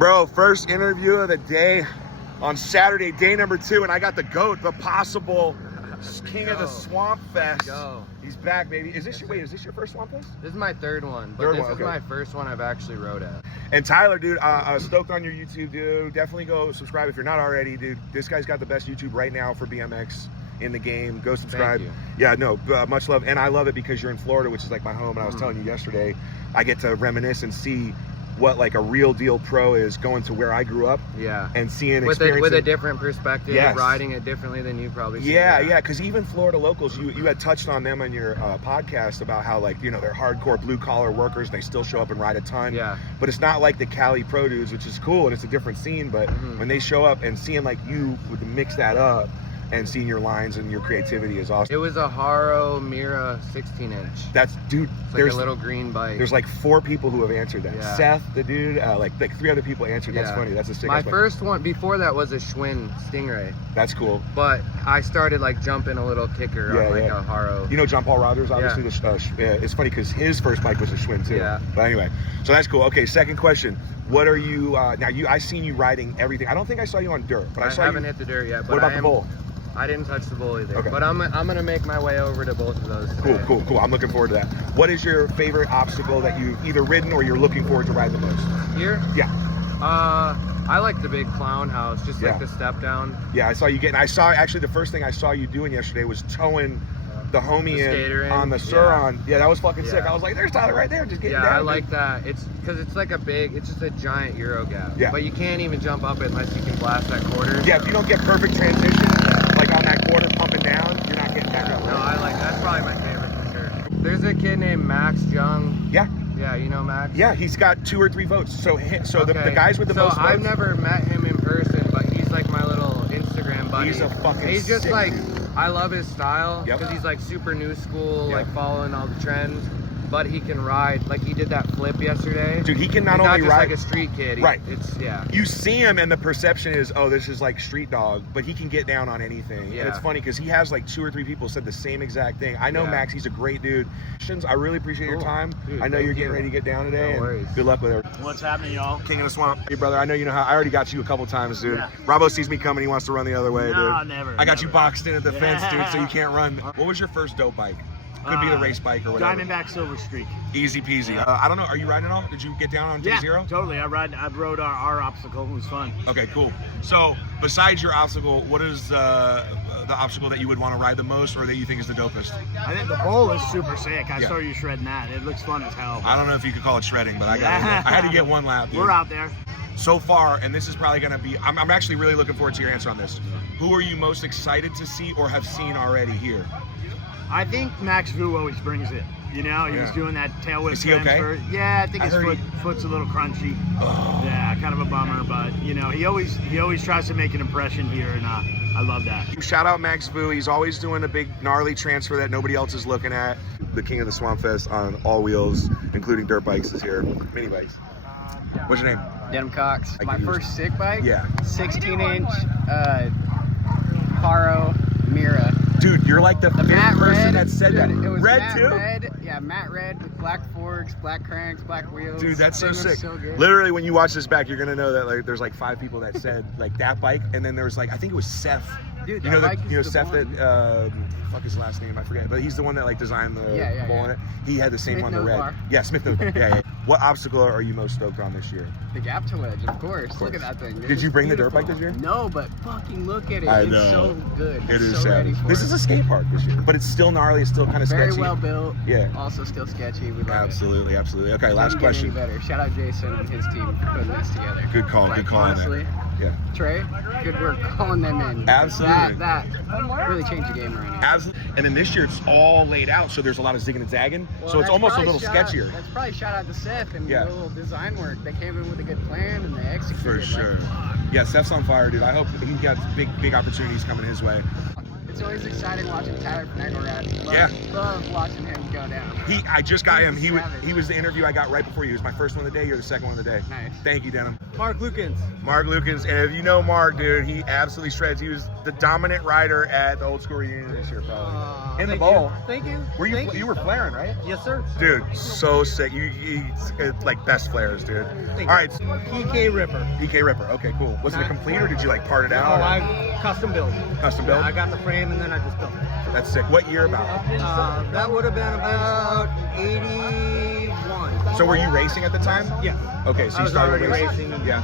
Bro, first interview of the day on Saturday, day number 2, and I got the GOAT, the possible king of the SWAMPFEST. He's back, baby. Is this your first SWAMPFEST? This is my third one, but this is my first one I've actually rode at. And Tyler, dude, stoked on your YouTube, dude. Definitely go subscribe if you're not already, dude. This guy's got the best YouTube right now for BMX in the game. Go subscribe. Thank you. Yeah, no, much love. And I love it because you're in Florida, which is like my home. And I was telling you yesterday, I get to reminisce and see what like a real deal pro is, going to where I grew up. Yeah. And seeing with a different perspective, riding it differently than you probably see. Yeah, because even Florida locals, you had touched on them on your podcast about how, like, you know, they're hardcore blue collar workers and they still show up and ride a ton. Yeah. But it's not like the Cali pro dudes, which is cool and it's a different scene, but when they show up and seeing like you would mix that up and seeing your lines and your creativity is awesome. It was a Haro Mira 16-inch. That's, dude, it's like a little green bike. There's like 4 people who have answered that. Yeah. Seth, the dude, like 3 other people answered. That's funny. That's a sick. My first one before that was a Schwinn Stingray. That's cool. But I started like jumping a little kicker on like a Haro. You know John Paul Rogers, obviously. It's funny because his first bike was a Schwinn too. Yeah. But anyway, so that's cool. Okay, second question. What are you now? I seen you riding everything. I don't think I saw you on dirt, but I saw haven't hit the dirt yet. But what about the bowl? I didn't touch the bowl either. Okay. But I'm gonna make my way over to both of those today. Cool. I'm looking forward to that. What is your favorite obstacle that you've either ridden or you're looking forward to ride the most? Here? Yeah. I like the big clown house, just like the step down. Yeah, I saw you getting. Actually the first thing I saw you doing yesterday was towing the homie in on the Suron. Yeah, that was fucking sick. I was like, there's Tyler right there, just getting down. Yeah, I like that. It's because it's like it's just a giant Euro gap. Yeah. But you can't even jump up it unless you can blast that quarter. Yeah, if you don't get perfect transition, like on that quarter pumping down, you're not getting back up. No, that's probably my favorite for sure. There's a kid named Max Jung. Yeah. Yeah, you know Max? Yeah, he's got 2 or 3 votes. So the guys with the most votes. I've never met him in person, but he's like my little Instagram buddy. He's a fucking He's just sick like, dude. I love his style because he's like super new school, like following all the trends. But he can ride. Like he did that flip yesterday. Dude, he can he's not only just ride like a street kid. Right. You see him and the perception is, oh, this is like street dog, but he can get down on anything. Yeah. And it's funny because he has like 2 or 3 people said the same exact thing. I know Max, he's a great dude. I really appreciate your time. Dude, I know you're getting ready to get down today. No worries. And good luck with everything. What's happening, y'all? King of the Swamp. Hey, brother, I know you know how. I already got you a couple times, dude. Bravo sees me coming. He wants to run the other way, dude. No, never. I got you boxed in at the fence, dude, so you can't run. What was your first dope bike? Could be the race bike or whatever. Diamondback Silver Streak. Easy peasy. I don't know. Are you riding at all? Did you get down on day 0? Totally. I rode our obstacle. It was fun. Okay, cool. So besides your obstacle, what is the obstacle that you would want to ride the most, or that you think is the dopest? I think the bowl is super sick. I saw you shredding that. It looks fun as hell. I don't know if you could call it shredding, but I had to get 1 lap. Dude. We're out there. So far, and this is probably going to be, I'm actually really looking forward to your answer on this. Who are you most excited to see or have seen already here? I think Max Vu always brings it. You know, he was doing that tail whip transfer. Okay? Yeah, I think his foot's a little crunchy. Oh. Yeah, kind of a bummer, but you know, he always tries to make an impression here, and I love that. Shout out Max Vu. He's always doing a big gnarly transfer that nobody else is looking at. The king of the SWAMPFEST on all wheels, including dirt bikes, is here. Mini bikes. What's your name? Denham Cox. My first sick bike? Yeah. 16-inch Haro Mira. Dude, you're like the 5th person that said that. It was red matte too? Red. Yeah, matte red with black forks, black cranks, black wheels. Dude, that's so sick. So good. Literally, when you watch this back, you're gonna know that like there's like 5 people that said like that bike, and then there was like I think it was Seth. Dude, you know Seth that fuck his last name, I forget, but he's the one that like designed the bowl on it. He had the same one, the red. Bar. Yeah, Smith knows bar. Yeah. What obstacle are you most stoked on this year? The gap to wedge, of course. Look at that thing. Did you bring the dirt bike this year? No, but fucking look at it. I it's know. so good. It is so ready for This is a skate park this year, but it's still gnarly. It's still kind of sketchy. Very well built. Yeah. Also still sketchy. We love absolutely. Okay, last question. Better. Shout out Jason and his team for putting this together. Good call. Good call. Honestly. Yeah. Trey, good work calling them in. Absolutely. That really changed the game right now. Absolutely. And then this year it's all laid out, so there's a lot of zigging and zagging. Well, so it's almost a little sketchier. That's probably shout out to Seth and the little design work. They came in with a good plan and they executed. For sure. Yeah, Seth's on fire, dude. I hope he got big opportunities coming his way. It's always exciting watching Tyler Finagle ride. Love watching him go down. I just got him. He was the interview I got right before you. He was my first one of the day. You're the second one of the day. Nice. Thank you, Denham. Mark Lukens. Mark Lukens. And if you know Mark, dude, he absolutely shreds. He was the dominant rider at the old school reunion this year, probably. In the bowl. Thank you. You were flaring, right? Yes, sir. Dude, so sick. You like best flares, dude. All right. PK Ripper. PK Ripper. Okay, cool. Was it a complete or did you like part it out? Oh, I custom built. Custom built? Yeah, I got the frame and then I just built it. That's sick. What year about? That would have been about 81. So were you racing at the time? Yeah. Okay, so I you was started already racing. racing. Yeah.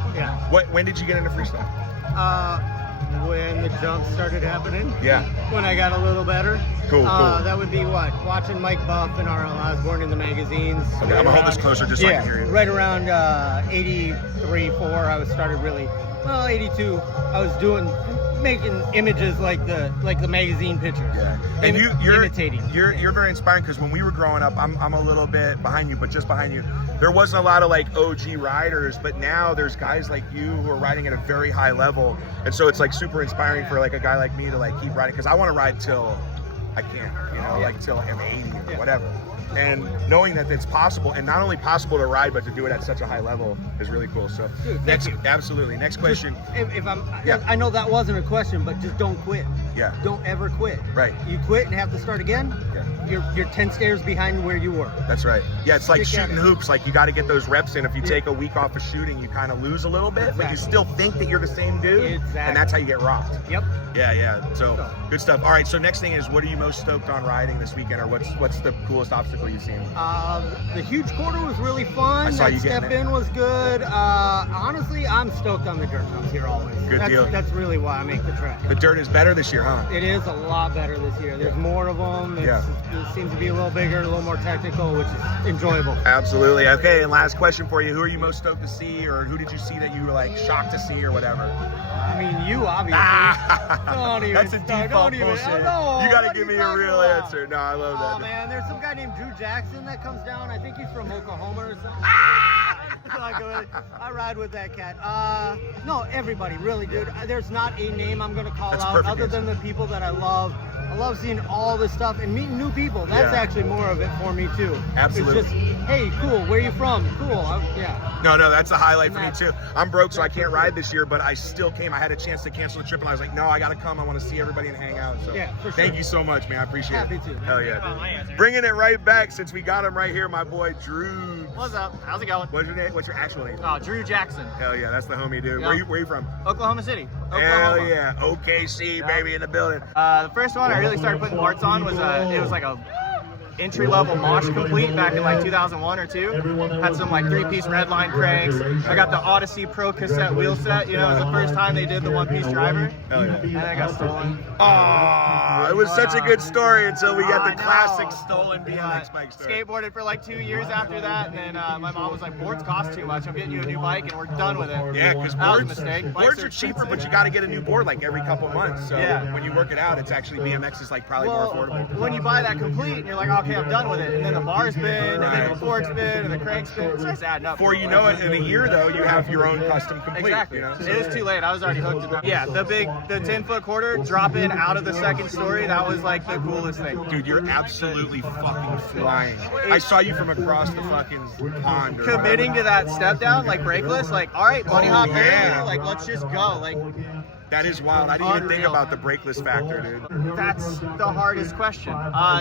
When did you get into freestyle? When the jumps started happening. Yeah. When I got a little better. Cool. That would be what? Watching Mike Buff and R.L. Osborne in the magazines. Okay, I'm gonna hold this closer just so I can hear you. Right around 83, 4, I was started really, 82. I was making images like the magazine pictures. Yeah. And you're imitating. You're very inspiring because when we were growing up, I'm a little bit behind you, but just behind you. There wasn't a lot of like OG riders, but now there's guys like you who are riding at a very high level, and so it's like super inspiring for like a guy like me to like keep riding because I want to ride till I can't, like till I'm 80 or whatever. And knowing that it's possible, and not only possible to ride, but to do it at such a high level is really cool. So, dude, absolutely. Next question. I know that wasn't a question, but just don't quit. Yeah. Don't ever quit. Right. You quit and have to start again. Yeah. You're 10 stairs behind where you were. That's right. Yeah, it's like Stick shooting hoops. Like you got to get those reps in. If you take a week off of shooting, you kind of lose a little bit, but you still think that you're the same dude. Exactly. And that's how you get rocked. Yep. Yeah. So good stuff. All right. So next thing is, what are you most stoked on riding this weekend, or what's the coolest obstacle you've seen? The huge quarter was really fun. I saw you getting step in was good. Honestly, I'm stoked on the dirt comes here always. Good deal. That's really why I make the trek. The dirt is better this year, huh? It is a lot better this year. There's more of them. It seems to be a little bigger, a little more technical, which is enjoyable. Absolutely. Okay, and last question for you. Who are you most stoked to see, or who did you see that you were like shocked to see or whatever? I mean, you obviously. That's a default bullshit. You gotta give me a real answer. No, I love that. Oh man, there's some guy named Drew Jackson that comes down. I think he's from Oklahoma or something. I ride with that cat. No, everybody, really, dude. There's not a name I'm gonna call out other than the people that I love. I love seeing all this stuff and meeting new people. That's actually more of it for me too. Absolutely. It's just, hey, cool. Where are you from? Cool. No, that's a highlight for me too. I'm broke, so I can't ride this year, but I still came. I had a chance to cancel the trip, and I was like, no, I gotta come. I want to see everybody and hang out. So for sure. Thank you so much, man. I appreciate it. Happy to. Hell yeah, dude. Bringing it right back since we got him right here, my boy Drew. What's up? How's it going? What's your name? What's your actual name? Oh, Drew Jackson. Hell yeah, that's the homie, dude. Yep. Where you from? Oklahoma City. Hell yeah, OKC, baby, in the building. The first one I really started putting parts on was it was like a entry-level mosh complete back in like 2001 or 2. Had some like 3-piece redline cranks. I got the Odyssey Pro cassette wheel set. It was the first time they did the one-piece driver. Hell yeah. And then I got stolen. Oh, it was such a good story until we got the classic stolen BMX bike story. Skateboarded for like 2 years after that, and then my mom was like, boards cost too much. I'm getting you a new bike, and we're done with it. Yeah, because that was a mistake. Boards are cheaper, but you got to get a new board like every couple months. So when you work it out, it's actually BMX is like probably more affordable. When you buy that complete, and you're like, okay, I'm done with it, and then the bar spin, and then the fork spin, and the crank spin, it's just adding up. Before you know it, in a year though, you have your own custom complete. Exactly. It was too late. I was already hooked to that. Yeah, the 10-foot quarter drop in out of the second story. That was like the coolest thing. Dude, you're absolutely fucking flying. I saw you from across the fucking pond. Committing to that step down, like brakeless, like all right, bunny hop there, like let's just go, like. That is wild. I didn't even think about the brakeless factor, dude. That's the hardest question.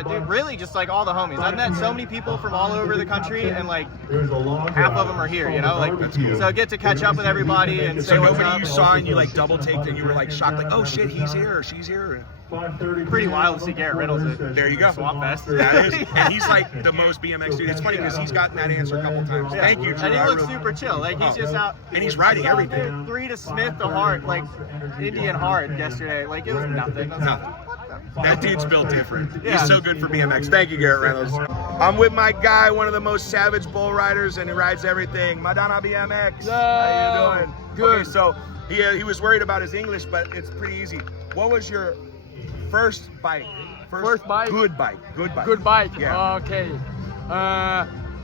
Dude, really just like all the homies. I've met so many people from all over the country, and like half of them are here, like that's cool. So I get to catch up with everybody and say what's up. So nobody you saw and you like double taked and you were like shocked, like, oh shit, he's here or she's here. Pretty wild to see Garrett Reynolds at there you go. SWAMPFEST. That is, and he's like the most BMX dude. It's funny because he's gotten that answer a couple times. Yeah. Thank you, Drew. And he looks super chill. Like he's just out. And he's riding everything. 3 to Smith the hard, like Indian hard yesterday. Like it was nothing. That dude's built different. Yeah. He's so good for BMX. Thank you, Garrett Reynolds. I'm with my guy, one of the most savage bull riders, and he rides everything. Madonna BMX. How you doing? Good. Okay, so he was worried about his English, but it's pretty easy. What was your first bike? First bike? Good bike. Good bike. Good bike. Yeah. Okay.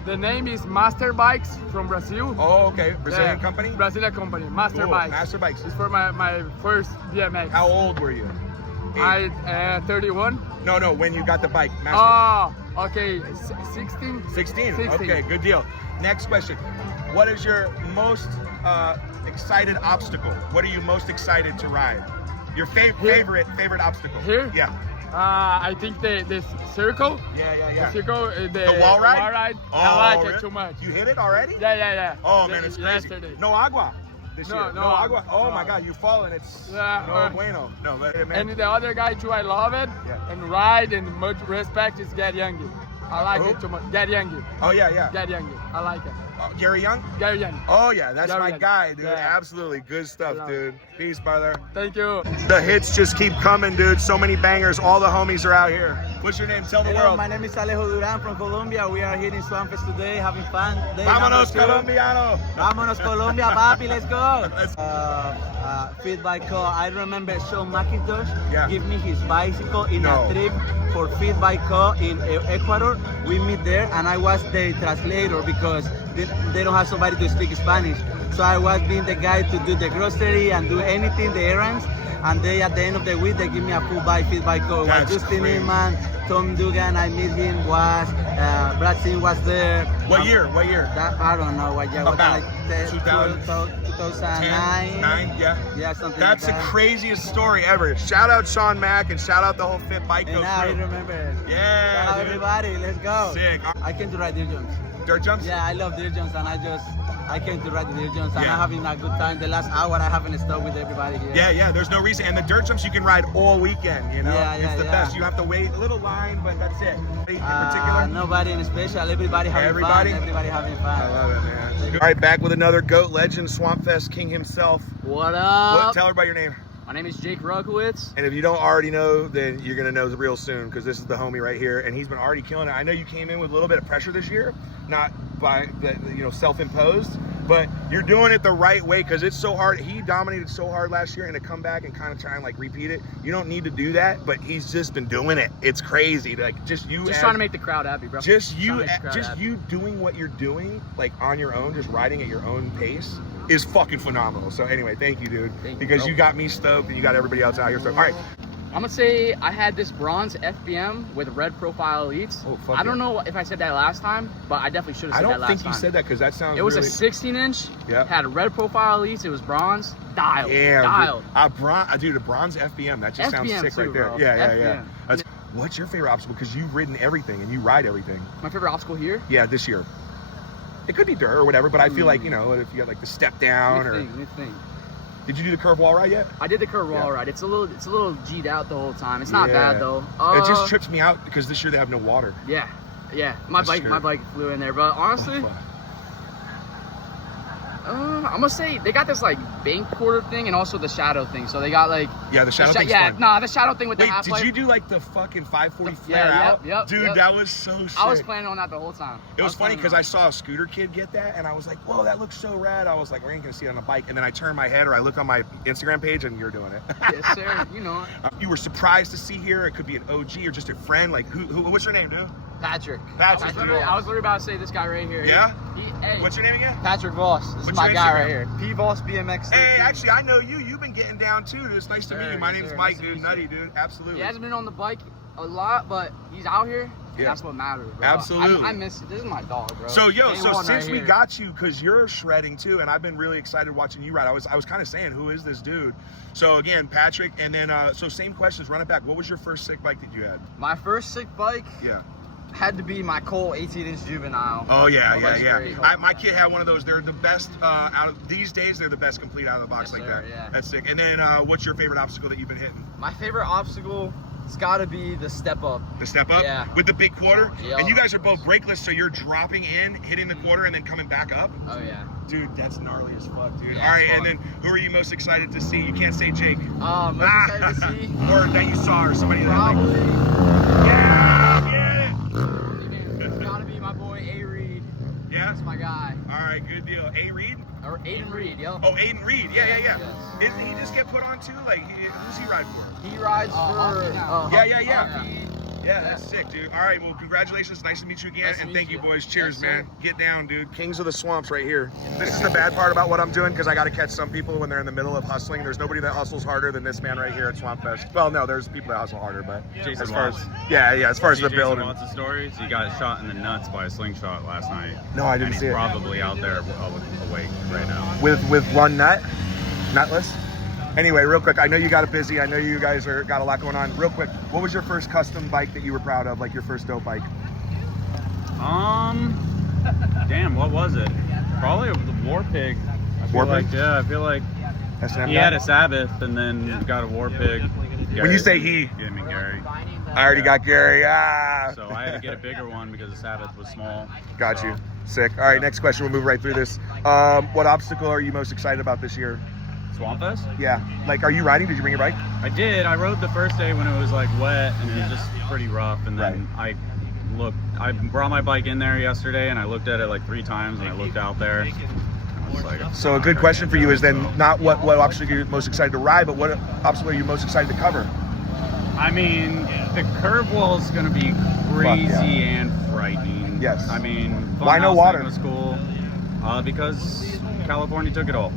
The name is Master Bikes from Brazil. Oh, okay. Brazilian company? Brazilian company. Master cool. Bikes. Master Bikes. It's for my first BMX. How old were you? 31. No, when you got the bike. Master. Oh, okay. 16. 16. Okay, good deal. Next question. What is your most excited obstacle? What are you most excited to ride? Your favorite obstacle? Here? Yeah. I think the circle. Yeah. The circle, The wall ride? Oh, I like really? it too much. You hit it already? Yeah. Oh man, it's crazy. Yesterday. No agua. This year. No agua. Oh no. my God, you've fallen. It's no bueno. No, but man. And the other guy too, I love it. Yeah. And ride and much respect is Gary Youngie. I like it too much. Gary Youngie. Oh yeah. Gary Youngie. I like it. Gary Young? Gary Youngie. Oh yeah, that's Gary my Young. guy, dude. Yeah. Absolutely good stuff, dude. Peace, brother. Thank you. The hits just keep coming, dude. So many bangers. All the homies are out here. What's your name? Tell the Hello, world. my name is Alejo Duran from Colombia. We are here in SWAMPFEST today, having fun. Day Vámonos, number 2. colombiano. Vámonos, Colombia, papi, let's go. Feed by car. I remember Sean McIntosh give me his bicycle in a trip for Feed by car in Ecuador. We meet there, and I was the translator because they don't have somebody to speak Spanish. So I was being the guy to do the grocery and do anything, the errands. And they, at the end of the week, they give me a full feed by car. Was Justin Inman, Tom Dugan, I meet him, was Brad Singh was there. What year? That, I don't know what year. About like 2009. 9, yeah. Yeah, something That's like that. the craziest story ever. Shout out Sean Mack and shout out the whole Fit Bike And Coach now I crew. remember it. Yeah, Shout out dude. everybody, let's go. Sick. I came to ride Deer Jones. Dirt jumps? Yeah, I love Deer Jones, and I came to ride the Deer Jones, and Yeah. I'm having a good time. The last hour, I haven't stopped with everybody here. Yeah, there's no reason. And the dirt jumps you can ride all weekend, you know? Yeah, it's the best. You have to wait a little line, but that's it. In particular? Nobody in special, everybody having fun. Everybody having fun. I love it, man. All right, back with another GOAT legend, SWAMPFEST King himself. What up? Tell everybody your name. My name is Jake Rukowitz. And if you don't already know, then you're going to know real soon because this is the homie right here. And he's been already killing it. I know you came in with a little bit of pressure this year, not by self-imposed, but you're doing it the right way because it's so hard. He dominated so hard last year, and to come back and kind of try and like repeat it, you don't need to do that, but he's just been doing it. It's crazy. Like just trying to make the crowd happy, bro. Just you doing what you're doing, like on your own, just riding at your own pace, is fucking phenomenal. So anyway, thank you, dude. Because you got me stoked and you got everybody else out here stoked. All right. I'm gonna say I had this bronze FBM with red profile elites. Oh, fuck I don't know if I said that last time, but I definitely should have said that last time. I don't think you said that because that sounds It was really... a 16-inch. Yeah. Had red profile elites. It was bronze. Dialed. Yeah, dialed. Dude, a bronze FBM. That just sounds sick too, right there. Bro. Yeah. What's your favorite obstacle? Because you've ridden everything and you ride everything. My favorite obstacle here? Yeah, this year. It could be dirt or whatever, but I feel like, if you got like the step down Let me think. Did you do the curve wall ride yet? I did the curve wall ride. It's a little G'd out the whole time. It's not bad though. It just trips me out because this year they have no water. Yeah. My bike flew in there, but honestly, I'm gonna say they got this like bank quarter thing and also the shadow thing. So they got like the shadow thing's fun. The shadow thing with the half pipe. Did you do like the fucking 540 flare out? Yep, dude, that was so sick. I was planning on that the whole time. It was funny because I saw a scooter kid get that and I was like, whoa, that looks so rad. I was like, we ain't gonna see it on a bike. And then I turned my head or I looked on my Instagram page and you're doing it. Yes, sir. You know. You were surprised to see here. It could be an OG or just a friend. Like who what's your name, dude? Patrick. I was literally about to say this guy right here. Yeah? Hey, What's your name again? Patrick Voss. This is What's my your guy Instagram? right here. P-Voss BMX 13. Hey, actually, I know you. You've been getting down too, dude. It's nice to meet you. My name's Mike, dude. Nutty, dude. Absolutely. He hasn't been on the bike a lot, but he's out here. Yeah. That's what matters, bro. Absolutely. I miss it. This is my dog, bro. So, since right we here. got you, because you're shredding too, and I've been really excited watching you ride. I was kind of saying, who is this dude? So again, Patrick, and then so same questions. Run it back. What was your first sick bike that you had? My first sick bike. Yeah. Had to be my Cole 18-inch Juvenile. Oh yeah. My kid had one of those. They're the best out of these days. They're the best complete out of the box like that. Yeah. That's sick. And then what's your favorite obstacle that you've been hitting? My favorite obstacle, it's got to be the step up. The step up? Yeah. With the big quarter? Yeah. And you guys are both brakeless, so you're dropping in, hitting the quarter, and then coming back up? Oh yeah. Dude, that's gnarly as fuck, dude. Yeah, all right, and then who are you most excited to see? You can't say Jake. Most excited to see? Or that you saw, or somebody Probably. that like... Yeah! It's gotta be my boy A. Reed. Yeah? That's my guy. All right, good deal. A. Reed? Or Aiden Reed, yo. Oh, Aiden Reed. Yeah. Yes. Didn't he just get put on too? Like, who's he ride for? He rides for... Yeah, that's sick, dude. All right, well, congratulations. Nice to meet you again. And thank you, boys. Cheers, man. Get down, dude. Kings of the Swamps right here. This is the bad part about what I'm doing because I got to catch some people when they're in the middle of hustling. There's nobody that hustles harder than this man right here at SWAMPFEST. Well, no, there's people that hustle harder, but Jason as far as Watts. as far as the Jason build. Watts' story. So he got shot in the nuts by a slingshot last night. No, I didn't and see he's it. probably out there awake right now. With one nut? Nutless? Anyway, real quick, I know you got it busy. I know you guys got a lot going on. Real quick, what was your first custom bike that you were proud of, like your first dope bike? Damn, what was it? Probably the War Pig. Yeah, I feel like S&M he had a Sabbath and then got a War Pig. When you say he, I mean Gary. I already got Gary. So I had to get a bigger one because the Sabbath was small. Got you. Sick. All right, next question. We'll move right through this. What obstacle are you most excited about this year? SWAMPFEST? Yeah. Like, are you riding? Did you bring your bike? I did. I rode the first day when it was like wet and it was just pretty rough. And then I brought my bike in there yesterday and I looked at it like 3 times and I looked out there. So a good question for you is then not what obstacle you're most excited to ride, but what obstacle are you most excited to cover? I mean, the curve wall is going to be crazy and frightening. Yes. I mean, why no water? Was cool because California took it all.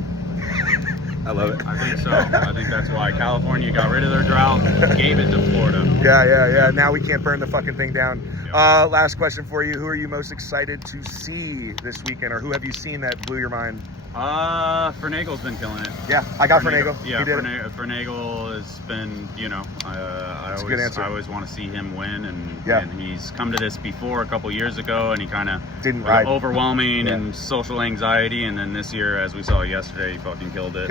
I love it. I think so. I think that's why California got rid of their drought, gave it to Florida. Yeah. Now we can't burn the fucking thing down. Last question for you. Who are you most excited to see this weekend, or who have you seen that blew your mind? Fernagel's been killing it. Yeah, I got Fernagel. Yeah, Fernagel has been, I always want to see him win, and he's come to this before a couple years ago, and he kind of didn't ride. Overwhelming and social anxiety, and then this year, as we saw yesterday, he fucking killed it.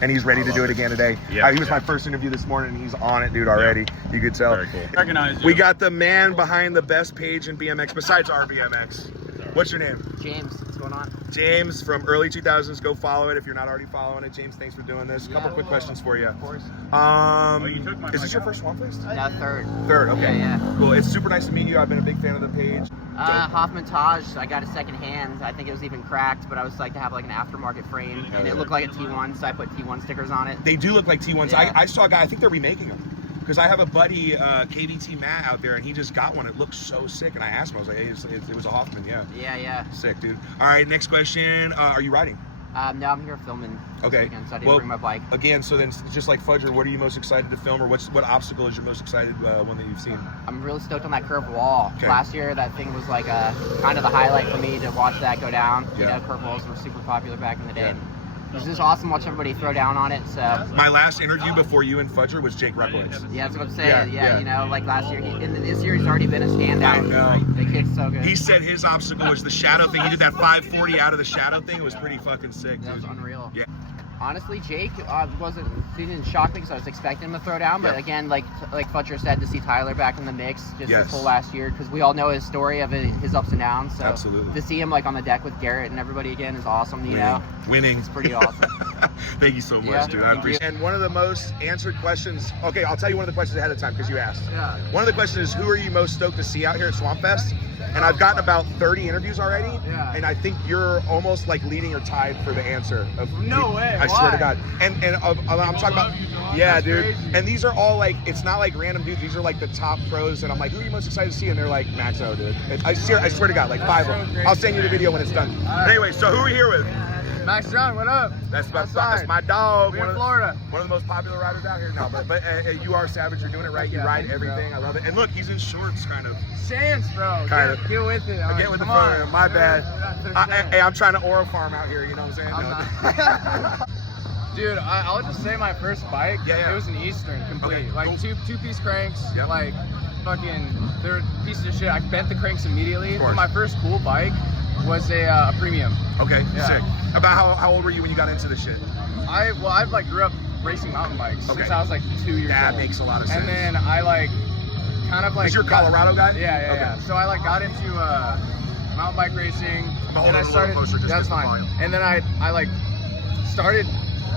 And he's ready to do it again today. Yeah, he was my first interview this morning, and he's on it, dude, already. Yeah. You could tell. Very cool. Recognized you. We got the man behind the best page in BMX, besides our BMX. What's your name? James. What's going on? James from early 2000s. Go follow it if you're not already following it. James, thanks for doing this. A couple quick questions for you. Of course. Is this your first SWAMPFEST? No, third. Third, okay. Yeah. Cool. It's super nice to meet you. I've been a big fan of the page. Hoffman Taj, I got a second hand. I think it was even cracked, but I was like to have like an aftermarket frame, and it looked like a T1, so I put T1 stickers on it. They do look like T1s. Yeah. I saw a guy, I think they're remaking them. Because I have a buddy, KVT Matt, out there, and he just got one. It looks so sick. And I asked him, I was like, hey, it was a Hoffman, yeah. Yeah. Sick, dude. All right, next question. Are you riding? No, I'm here filming this weekend, so I didn't bring my bike. Again, so then just like Fudger, what are you most excited to film, or what obstacle is your most excited one that you've seen? I'm really stoked on that curved wall. Okay. Last year, that thing was like kind of the highlight for me to watch that go down. Yeah. Curved walls were super popular back in the day. Yeah. It was just awesome watching everybody throw down on it. So my last interview before you and Fudger was Jake Ruckowitz. Yeah, that's what I'm saying. Yeah. Like last year, this year he's already been a standout. I know. The kid's so good. He said his obstacle was the shadow thing. He did that 540 out of the shadow thing. It was pretty fucking sick. That was unreal. Yeah. Honestly, Jake didn't shock me because I was expecting him to throw down. But again, like Fletcher said, to see Tyler back in the mix this whole last year, because we all know his story of his ups and downs. So absolutely. To see him like on the deck with Garrett and everybody again is awesome. You know, winning. It's pretty awesome. Thank you so much, dude. I appreciate it. And one of the most answered questions. Okay, I'll tell you one of the questions ahead of time because you asked. Yeah. One of the questions is, who are you most stoked to see out here at SWAMPFEST? And I've gotten about 30 interviews already. Yeah. And I think you're almost like leading or tied for the answer. No way. I swear to God. And I'm talking about, That's dude. crazy. And these are all like, it's not like random dudes. These are like the top pros. And I'm like, who are you most excited to see? And they're like, Maxo, dude. I swear to God, like 5 of them. I'll send you the video when it's done. But anyway, so who are we here with? Max John, what up? That's my dog. We're in Florida. One of the most popular riders out here. No, but you are savage. You're doing it right. You ride everything. I love it. And look, he's in shorts, kind of. Chance, bro. Get with it. Get with the program. My bad. Hey, I'm trying to Oro farm out here. You know what I'm saying? Dude, I'll just say my first bike. It was an Eastern complete. Okay, like cool. two-piece cranks. Yep. Like fucking, they're pieces of shit. I bent the cranks immediately. But my first cool bike was a premium. Okay, sick. About how old were you when you got into this shit? I like grew up racing mountain bikes since I was like 2 years old. That makes a lot of sense. And then I like kind of like. Is your Colorado guy? Yeah. So I like got into mountain bike racing. And I started. That's fine. And then I like started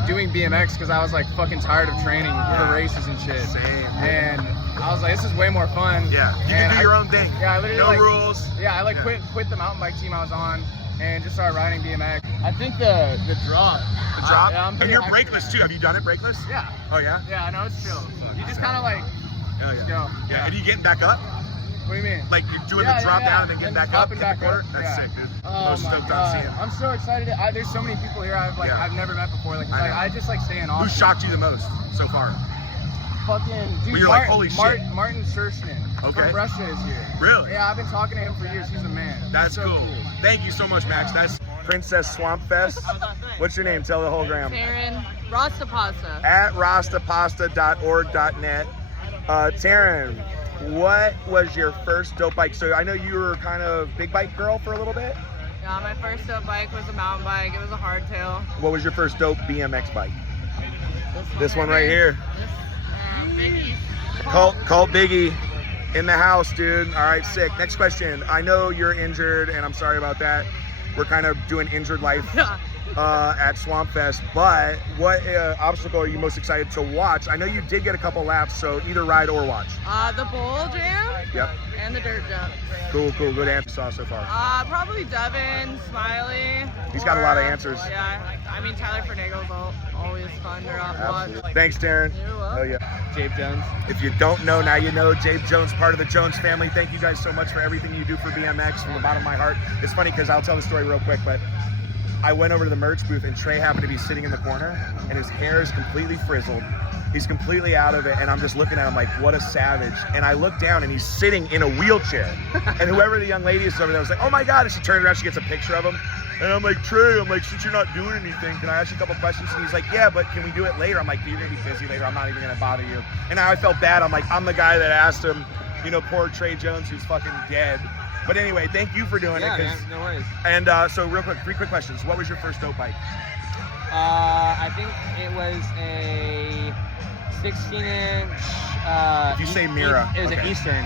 doing BMX because I was like fucking tired of training for races and shit. Same. And I was like, this is way more fun. Yeah. You can do your own thing. Yeah, I literally no rules. Yeah, I quit the mountain bike team I was on and just started riding BMX. I think the drop. The drop? And you're brakeless too. Have you done it brakeless? Yeah. Oh yeah? Yeah, I know, it's chill. You just kind of like just go. Yeah. And you getting back up? What do you mean? Like you're doing the drop down and then getting back up and back up. That's sick, dude. Oh my God. I'm so excited. There's so many people here I've never met before. Like I just like staying off. Who shocked you the most so far? Fucking dude, you're like, holy shit. Martin Scherschnin from Russia is here. Really? Yeah, I've been talking to him for years. He's a man. That's so cool. Thank you so much, Max. That's Princess SWAMPFEST. What's your name? Tell the whole gram. Farron. Rastapasta. At rastapasta.org.net. Taryn, what was your first dope bike? So I know you were kind of big bike girl for a little bit. Yeah, my first dope bike was a mountain bike. It was a hardtail. What was your first dope BMX bike? This one right here. Biggie. Colt Biggie in the house, dude. All right, sick. Next question. I know you're injured, and I'm sorry about that. We're kind of doing injured life at SWAMPFEST, but what obstacle are you most excited to watch? I know you did get a couple laps, so either ride or watch. The bowl jam. Yep. And the dirt jump. Cool. Good answer so far. Probably Devin, Smiley. He's got a lot of answers. Yeah, I mean Tyler Fernagle's always fun to watch. Thanks, Darren. Oh yeah. Jabe Jones. If you don't know, now you know. Jabe Jones, part of the Jones family. Thank you guys so much for everything you do for BMX from the bottom of my heart. It's funny because I'll tell the story real quick, but I went over to the merch booth and Trey happened to be sitting in the corner and his hair is completely frizzled. He's completely out of it, and I'm just looking at him like, what a savage. And I look down and he's sitting in a wheelchair. And whoever the young lady is over there was like, oh my God. And she turned around, she gets a picture of him. And I'm like, Trey, since you're not doing anything, can I ask you a couple questions? And he's like, yeah, but can we do it later? I'm like, you're gonna be busy later. I'm not even gonna bother you. And now I felt bad. I'm like, I'm the guy that asked him, poor Trey Jones, who's fucking dead. But anyway, thank you for doing it. Yeah, no worries. And so real quick, 3 quick questions. What was your first dope bike? I think it was a 16-inch. If you say Mira. It was an Eastern.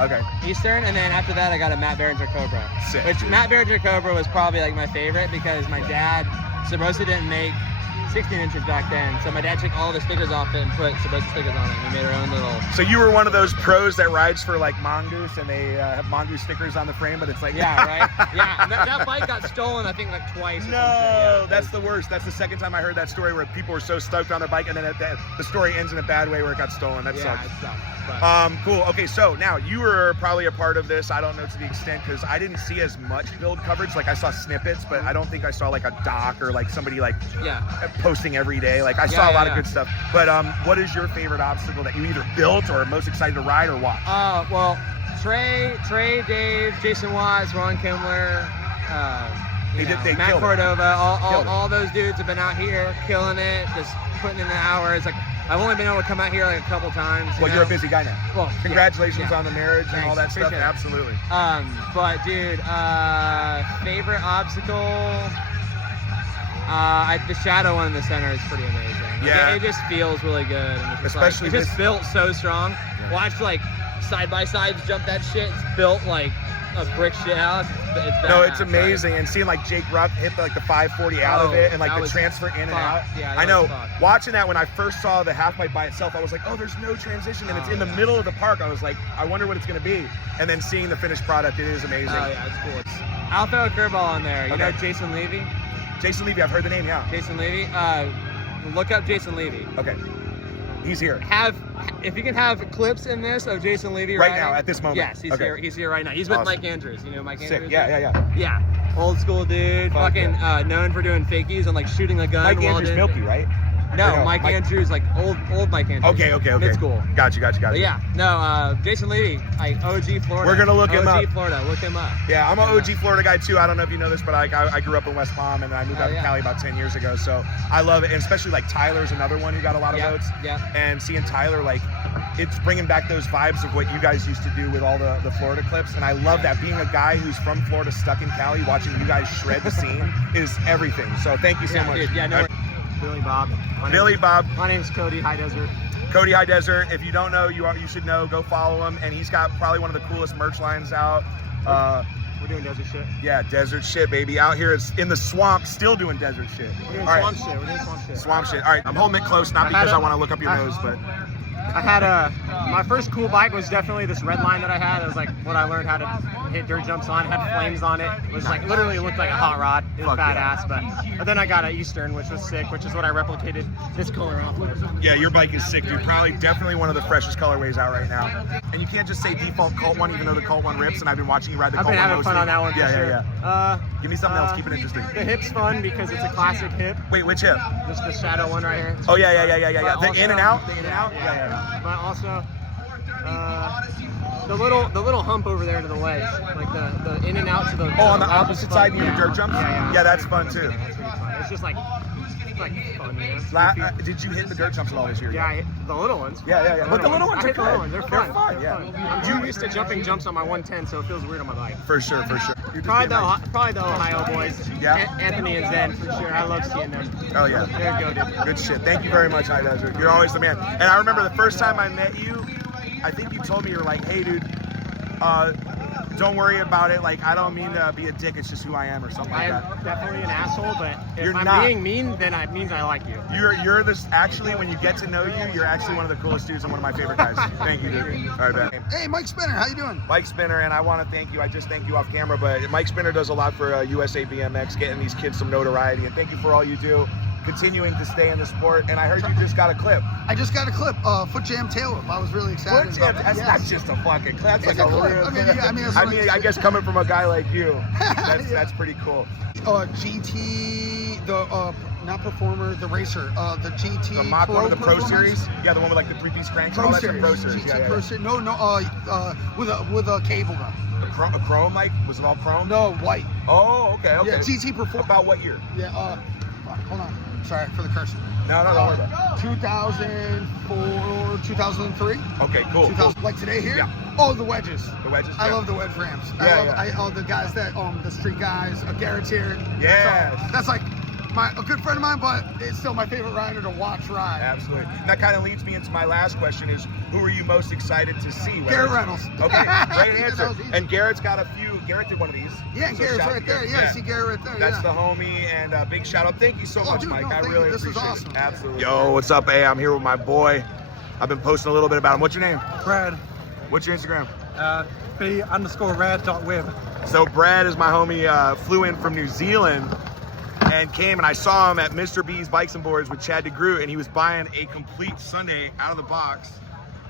Okay. Eastern, and then after that I got a Matt Behringer Cobra. Sick. Which Matt Behringer Cobra was probably like my favorite because my dad, Sabosa didn't make 16 inches back then, so my dad took all the stickers off it and put Sabosa stickers on it. We made our own little. So you were one of those pros that rides for like Mongoose, and they have Mongoose stickers on the frame, but it's like yeah, right. Yeah, that bike got stolen I think like twice. No, that's the worst. That's the second time I heard that story where people were so stoked on their bike, and then the story ends in a bad way where it got stolen. That sucks. It sucks. But. Cool. Okay, so now you were probably a part of this. I don't know to the extent because I didn't see as much build coverage. Like I saw snippets, but I don't think I saw like a doc or like somebody like posting every day. Like I saw a lot of good stuff. But what is your favorite obstacle that you either built or are most excited to ride or watch? Well, Trey, Dave, Jason Watts, Ron Kimler, Matt Cordova, all those dudes have been out here killing it, just putting in the hours. Like I've only been able to come out here like a couple times. You're a busy guy now. Well, congratulations on the marriage and all that stuff. Appreciate it. Absolutely. But dude, favorite obstacle. The shadow one in the center is pretty amazing. Like, it just feels really good. And it's especially it's just built so strong. Yeah. Watch like side by sides jump that shit. It's built like a brick shit house. It's amazing. Right? And seeing like Jake Rupp hit like the 540 out of it and like the transfer in and out. Yeah, I know. Watching that when I first saw the half pipe by itself, I was like, oh, there's no transition and it's in the middle of the park. I was like, I wonder what it's gonna be. And then seeing the finished product, it is amazing. Oh yeah, it's cool. I'll throw a curveball in there. You know Jason Levy? Jason Levy, I've heard the name, yeah. Jason Levy. Look up Jason Levy. Okay. He's here. If you can have clips in this of Jason Levy right now at this moment. Yes, he's here. He's here right now. He's with Mike Andrews. You know Mike Andrews? Sick. Yeah. Yeah. Old school dude. Fucking known for doing fakies and like shooting a gun. Mike Andrews Milky, right? No, Mike Andrews, like old Mike Andrews. Okay. Mid school. Got you. But yeah, no, Jason Levy, like OG Florida. We're gonna look him up. OG Florida, look him up. Yeah, I'm an OG Florida guy too. I don't know if you know this, but I grew up in West Palm and I moved out to Cali about 10 years ago. So I love it, and especially like Tyler's another one who got a lot of votes. Yeah. And seeing Tyler, like, it's bringing back those vibes of what you guys used to do with all the Florida clips, and I love that. Being a guy who's from Florida, stuck in Cali, watching you guys shred the scene is everything. So thank you so much. Dude, no. Billy Bob. My name's Cody High Desert. Cody High Desert. If you don't know, you should know. Go follow him, and he's got probably one of the coolest merch lines out. We're doing desert shit. Yeah, desert shit, baby. Out here, it's in the swamp, still doing desert shit. We're doing swamp shit. We're doing swamp shit. Swamp shit. All right, I'm holding it close, not because I want to look up your nose, but. I had my first cool bike was definitely this red line that I had. It was like what I learned how to hit dirt jumps on. It had flames on it. It was like literally looked like a hot rod. It was badass. But then I got an Eastern, which was sick, which is what I replicated this color off of. Yeah, your bike is sick, dude. Probably definitely one of the freshest colorways out right now. And you can't just say default Colt one, even though the Colt one rips. And I've been watching you ride the Colt one. I've been having fun on that one. Yeah. Give me something else. Keep it interesting. The hip's fun because it's a classic hip. Wait, which hip? Just the shadow one right here. Oh yeah. The in and out. Yeah. But also, the little hump over there to the ledge, like the in and out to the. On the opposite side, you do dirt jumps. Yeah. Yeah, that's fun too. That's really fun. It's just like It's like fun, man. Did you hit the dirt jumps at all this year? Yeah, I hit the little ones. Yeah. But the little ones are good. They're fun. Yeah. I'm too used to jumping jumps on my 110, so it feels weird on my bike. For sure. Probably the Ohio boys. Yeah. Anthony and Zen, for sure. I love seeing them. Oh, yeah. They're good. Good shit. Thank you very much, High Desert. You're always the man. And I remember the first time I met you, I think you told me, you were like, hey, dude, don't worry about it. Like, I don't mean to be a dick. It's just who I am or something like that. I am definitely an asshole, but if I'm not being mean, then it means I like you. You're this, actually, when you get to know you, you're actually one of the coolest dudes and one of my favorite guys. Thank you, dude. All right, man. Hey, Mike Spinner, how you doing? Mike Spinner, and I want to thank you. I just thank you off camera, but Mike Spinner does a lot for USA BMX, getting these kids some notoriety, and thank you for all you do, continuing to stay in the sport. And I heard you just got a clip. I just got a clip, Foot Jam tail whip. I was really excited. Foot Jam, that's not just a fucking clip. That's like a real. I mean, I guess coming from a guy like you, that's pretty cool. GT, not performer, the racer, the GT. The Mach 1 of the Pro Series? Yeah, the one with like the 3-piece cranks. Pro Series. Pro Series. GT Pro Series. No, with a cable gun. A chrome, like? Was it all chrome? No, white. Oh, okay. Yeah, GT perform. About what year? Yeah, hold on. Sorry for the cursing. No, don't worry about it. 2004, 2003. Okay, cool. Like today here? Yeah. Oh, the wedges. The wedges? I love the wedge ramps. I love the guys that, the street guys, Garrett's here. Yes. So that's like a good friend of mine, but it's still my favorite rider to watch ride. Absolutely. And that kind of leads me into my last question is, who are you most excited to see? Garrett Reynolds. Okay, great answer. And Garrett's got a few. Garrett did one of these. Yeah, so Garrett's right there. Yeah, I see Garrett right there. That's the homie, and a big shout out. Thank you so much, dude, Mike. No, I really appreciate awesome. it. Absolutely. Yo, what's up, A? I'm here with my boy. I've been posting a little bit about him. What's your name? Brad. What's your Instagram? B_rad.web. So Brad is my homie, flew in from New Zealand and came, and I saw him at Mr. B's Bikes and Boards with Chad DeGroot, and he was buying a complete Sunday out of the box.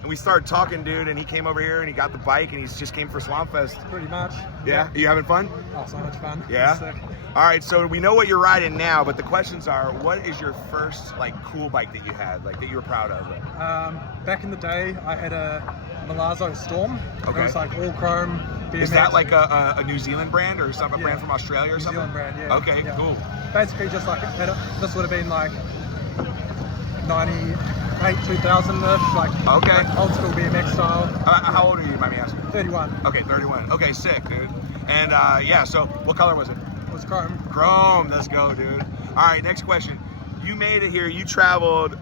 And we started talking, dude, and he came over here and he got the bike and he just came for SWAMPFEST. Pretty much. Yeah? You having fun? Oh, so much fun. Yeah? All right, so we know what you're riding now, but the questions are, what is your first, like, cool bike that you had, like, that you were proud of? Back in the day, I had a Milazzo Storm. Okay. It was like all chrome, BMX. Is that like a New Zealand brand or something, a brand from Australia or something? New Zealand brand, yeah. Okay, cool. Basically just like, this would have been like 98, 2000-ish, like old school BMX style. How old are you, mind me asking? 31. Okay, 31. Okay, sick, dude. And yeah, so what color was it? It was chrome. Chrome, let's go, dude. All right, next question. You made it here, you traveled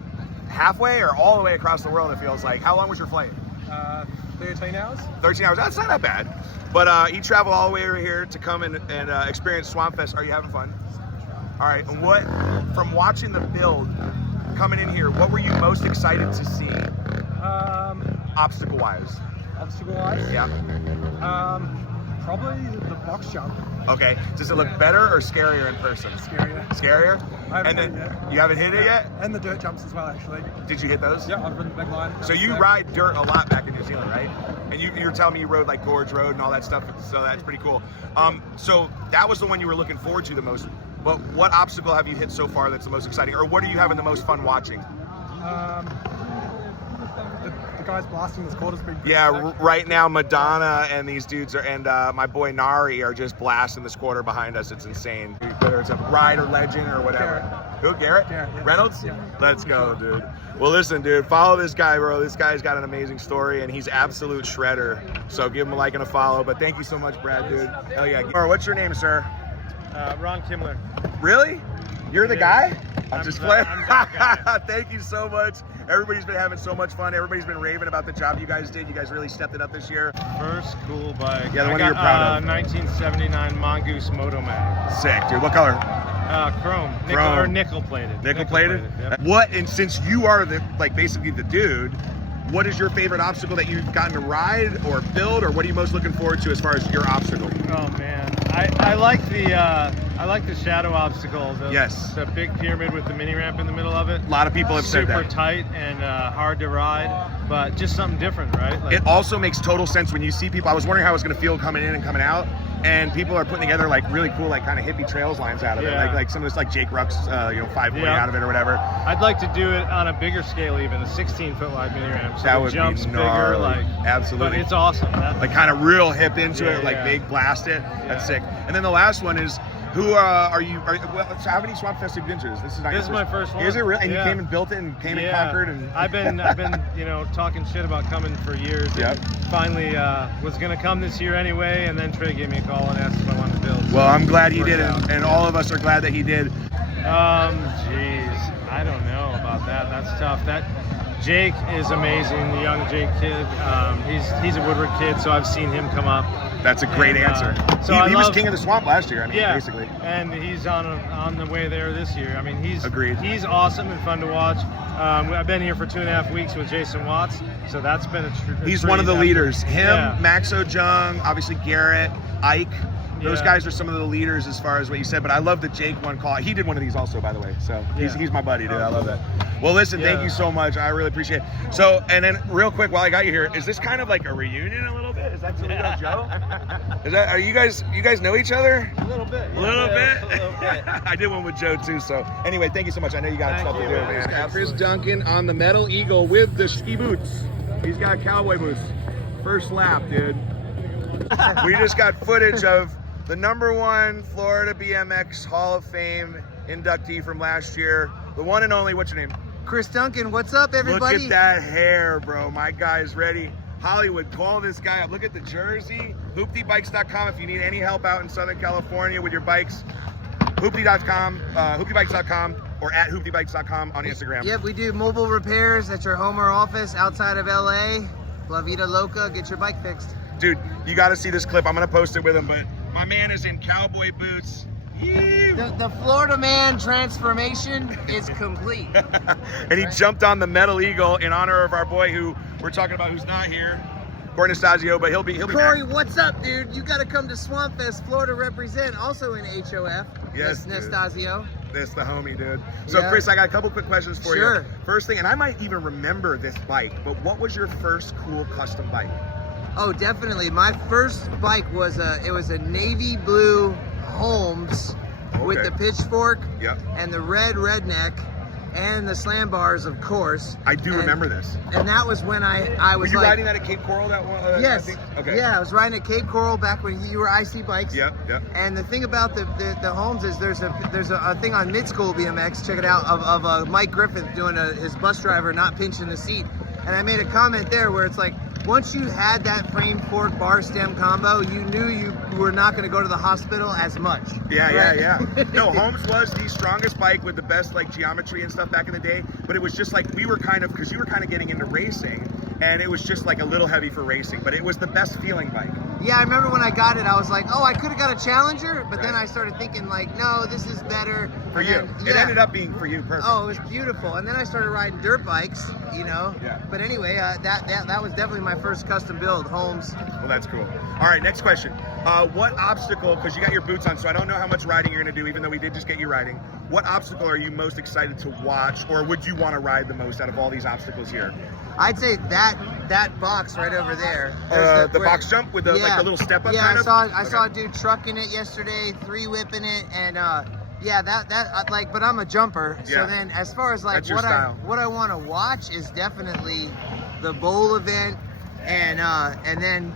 halfway or all the way across the world, it feels like. How long was your flight? 13 hours. 13 hours, that's not that bad. But you traveled all the way over here to come and experience SWAMPFEST. Are you having fun? All right, and what, from watching the build, coming in here, what were you most excited to see? Obstacle-wise. Obstacle-wise? Yeah. Probably the box jump. Okay. Does it look better or scarier in person? Scarier. Scarier? I haven't hit it yet. You haven't hit it yet? And the dirt jumps as well, actually. Did you hit those? Yeah, I've ridden the big line. So you ride dirt a lot back in New Zealand, right? And you were telling me you rode like Gorge Road and all that stuff, so that's pretty cool. So that was the one you were looking forward to the most. But what obstacle have you hit so far that's the most exciting? Or what are you having the most fun watching? The guys blasting this quarter's been Yeah, right now Madonna and these dudes are, and my boy Nari are just blasting this quarter behind us. It's insane. Whether it's a ride or legend or whatever. Who, Garrett? Yeah. Reynolds? Yeah. Let's go, dude. Well, listen, dude, follow this guy, bro. This guy's got an amazing story, and he's absolute shredder. So give him a like and a follow. But thank you so much, Brad, dude. Hell yeah. What's your name, sir? Ron Kimler. Really? You're the guy? I'm just playing. guy. Thank you so much. Everybody's been having so much fun. Everybody's been raving about the job you guys did. You guys really stepped it up this year. First cool bike. Yeah, the one you're proud of. 1979 Mongoose Motomag. Sick, dude. What color? Chrome. Nickel plated. Nickel plated? Yep. What, and since you are the, like, basically the dude, what is your favorite obstacle that you've gotten to ride or build, or what are you most looking forward to as far as your obstacle? Oh man, I like the shadow obstacle. The big pyramid with the mini ramp in the middle of it. A lot of people have said that. Super tight and hard to ride, but just something different, right? Like, it also makes total sense when you see people. I was wondering how it was going to feel coming in and coming out, and people are putting together like really cool, like kind of hippie trails lines out of it, like some of this like Jake Ruck's 540 out of it or whatever. I'd like to do it on a bigger scale, even a 16-foot wide mini ramp. So that would jumps be gnarly. bigger, absolutely. But it's awesome. Like kind of real hip into it, like big blast it. That's sick. And then the last one is, Who are you? So how many SWAMPFEST have you been to? This is my first one. Is it really? And yeah. you came and built it and came and conquered. And I've been talking shit about coming for years. Yep. Finally was gonna come this year anyway, and then Trey gave me a call and asked if I wanted to build. So well, I'm glad he did, and all of us are glad that he did. Jeez, I don't know about that. That's tough. That Jake is amazing, the young Jake kid. He's a Woodward kid, so I've seen him come up. That's a great answer. So he was king of the swamp last year. I mean, basically. And he's on the way there this year. I mean, he's agreed. He's awesome and fun to watch. I've been here for 2.5 weeks with Jason Watts, so that's been he's one of the leaders. Him, Max O'Jung, obviously Garrett, Ike. Those guys are some of the leaders as far as what you said, but I love the Jake one call. He did one of these also, by the way, so he's my buddy, dude. I love that. Well, listen, thank you so much. I really appreciate it. So, and then real quick, while I got you here, is this kind of like a reunion a little bit? Is that Toledo Joe? Are you guys know each other? A little bit. A little bit? I did one with Joe too, so anyway, thank you so much. I know you got stuff to do, man. Chris Duncan on the Metal Eagle with the ski boots. He's got cowboy boots. First lap, dude. We just got footage of the #1 Florida BMX Hall of Fame inductee from last year. The one and only, what's your name? Chris Duncan. What's up, everybody? Look at that hair, bro. My guy's ready. Hollywood, call this guy up. Look at the jersey. Hooptybikes.com if you need any help out in Southern California with your bikes. Hoopty.com, hooptybikes.com, or at hooptybikes.com on Instagram. Yep, we do mobile repairs at your home or office outside of LA. La Vida Loca, get your bike fixed. Dude, you got to see this clip. I'm going to post it with him, but my man is in cowboy boots. The Florida man transformation is complete. And he jumped on the Metal Eagle in honor of our boy who we're talking about, who's not here, Corey Nastasio, but he'll be Corey, back. what's up, dude? You got to come to SWAMPFEST, Florida represent, also in HOF. Yes, Nastasio. That's the homie, dude. So, Chris, I got a couple quick questions for you. Sure. First thing, and I might even remember this bike, but what was your first cool custom bike? Oh, definitely. My first bike was a navy blue Holmes with the pitchfork and the red redneck and the slam bars, of course. I do remember this. And that was when I was Were you riding that at Cape Coral? That one? Yes. I think? Okay. Yeah, I was riding at Cape Coral back when you were IC Bikes. Yep. And the thing about the Holmes is there's a thing on Mid School BMX, check it out, of Mike Griffith doing his bus driver not pinching the seat. And I made a comment there where it's like, once you had that frame fork bar stem combo, you knew you were not going to go to the hospital as much. Yeah. No, Holmes was the strongest bike with the best like geometry and stuff back in the day, but it was just like we were kind of, because you were kind of getting into racing, and it was just like a little heavy for racing, but it was the best feeling bike. Yeah, I remember when I got it, I was like, oh, I could have got a Challenger, but then I started thinking like, no, this is better. For you. It ended up being for you, perfect. Oh, it was beautiful. And then I started riding dirt bikes, you know. Yeah. But anyway, that was definitely my first custom build, Holmes. Well, that's cool. All right, next question. What obstacle, because you got your boots on, so I don't know how much riding you're going to do, even though we did just get you riding. What obstacle are you most excited to watch, or would you want to ride the most out of all these obstacles here? I'd say that box right over there. The box jump with the like the little step up. Yeah, I saw a dude trucking it yesterday, 3-whipping it, and but I'm a jumper. So then, as far as like what I want to watch is definitely the bowl event, and then